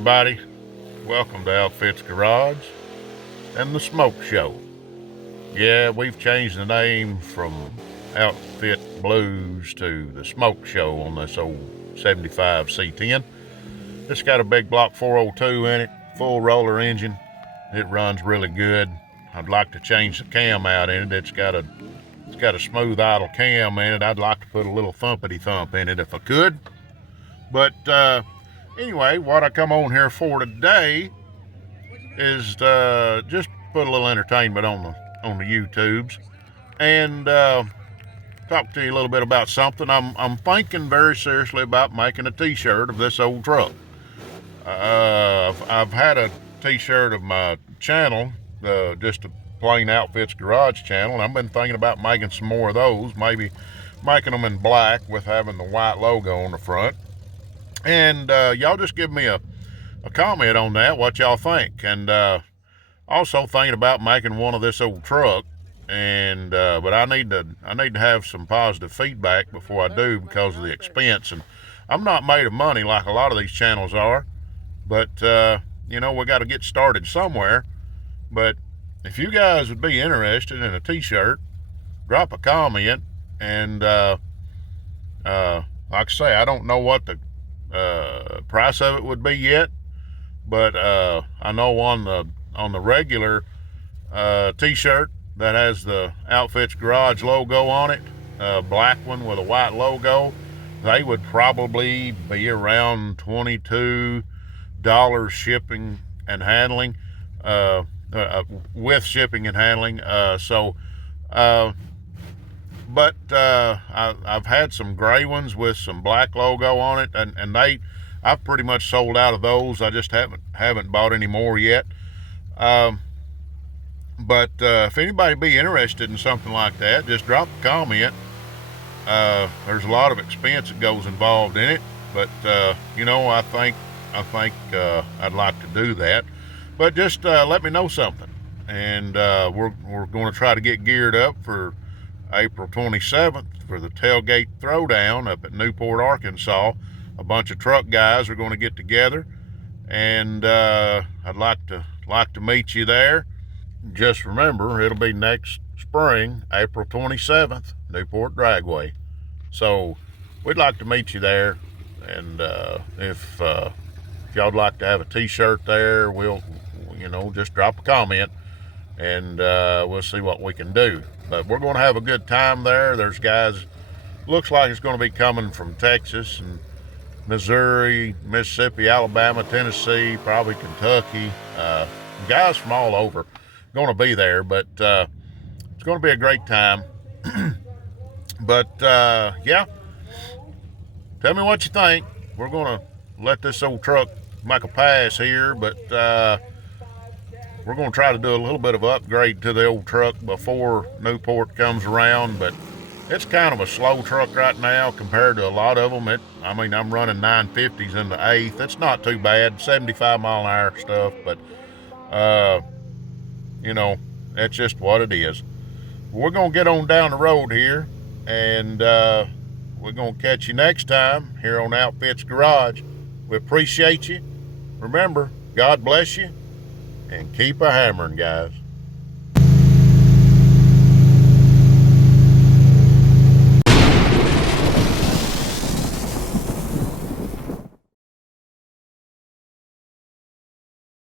everybody. Welcome to Outfits Garage and the Smoke Show. Yeah, we've changed the name from Outfit Blues to the Smoke Show on this old 75 C10. It's got a big block 402 in it, full roller engine. It runs really good. I'd like to change the cam out in it. It's got a smooth idle cam in it. I'd like to put a little thumpity thump in it if I could. But anyway, what I come on here for today is just put a little entertainment on the YouTubes and talk to you a little bit about something. I'm thinking very seriously about making a t-shirt of this old truck. I've had a t-shirt of my channel, just a plain Outfits Garage channel, and I've been thinking about making some more of those, maybe making them in black with having the white logo on the front. And y'all just give me a comment on that, what y'all think. And also thinking about making one of this old truck, and but I need to have some positive feedback before I do, because of the expense. And I'm not made of money like a lot of these channels are, but you know, we got to get started somewhere. But if you guys would be interested in a t-shirt, drop a comment. And like I say, I don't know what the price of it would be yet, but I know on the regular t-shirt that has the Outfits Garage logo on it, black one with a white logo, they would probably be around $22 shipping and handling, with shipping and handling. But I've had some gray ones with some black logo on it, and I've pretty much sold out of those. I just haven't bought any more yet. But if anybody be interested in something like that, just drop a comment. There's a lot of expense that goes involved in it, but you know, I think I'd like to do that. But just let me know something, and we're going to try to get geared up for April 27th for the Tailgate Throwdown up at Newport, Arkansas. A bunch of truck guys are going to get together, and I'd like to meet you there. Just remember, it'll be next spring, April 27th, Newport Dragway. So we'd like to meet you there, and if y'all'd like to have a t-shirt there, we'll, you know, just drop a comment, and we'll see what we can do. But we're going to have a good time there. There's guys, looks like it's going to be coming from Texas and Missouri, Mississippi, Alabama, Tennessee, probably Kentucky. Guys from all over going to be there, but it's going to be a great time. But yeah, tell me what you think. We're going to let this old truck make a pass here, but we're going to try to do a little bit of upgrade to the old truck before Newport comes around. But it's kind of a slow truck right now compared to a lot of them. I mean, I'm running 950s in the 8th. It's not too bad, 75 mile an hour stuff, but you know, that's just what it is. We're going to get on down the road here, and we're going to catch you next time here on Outfits Garage. We appreciate you. Remember, God bless you, and keep a hammering, guys.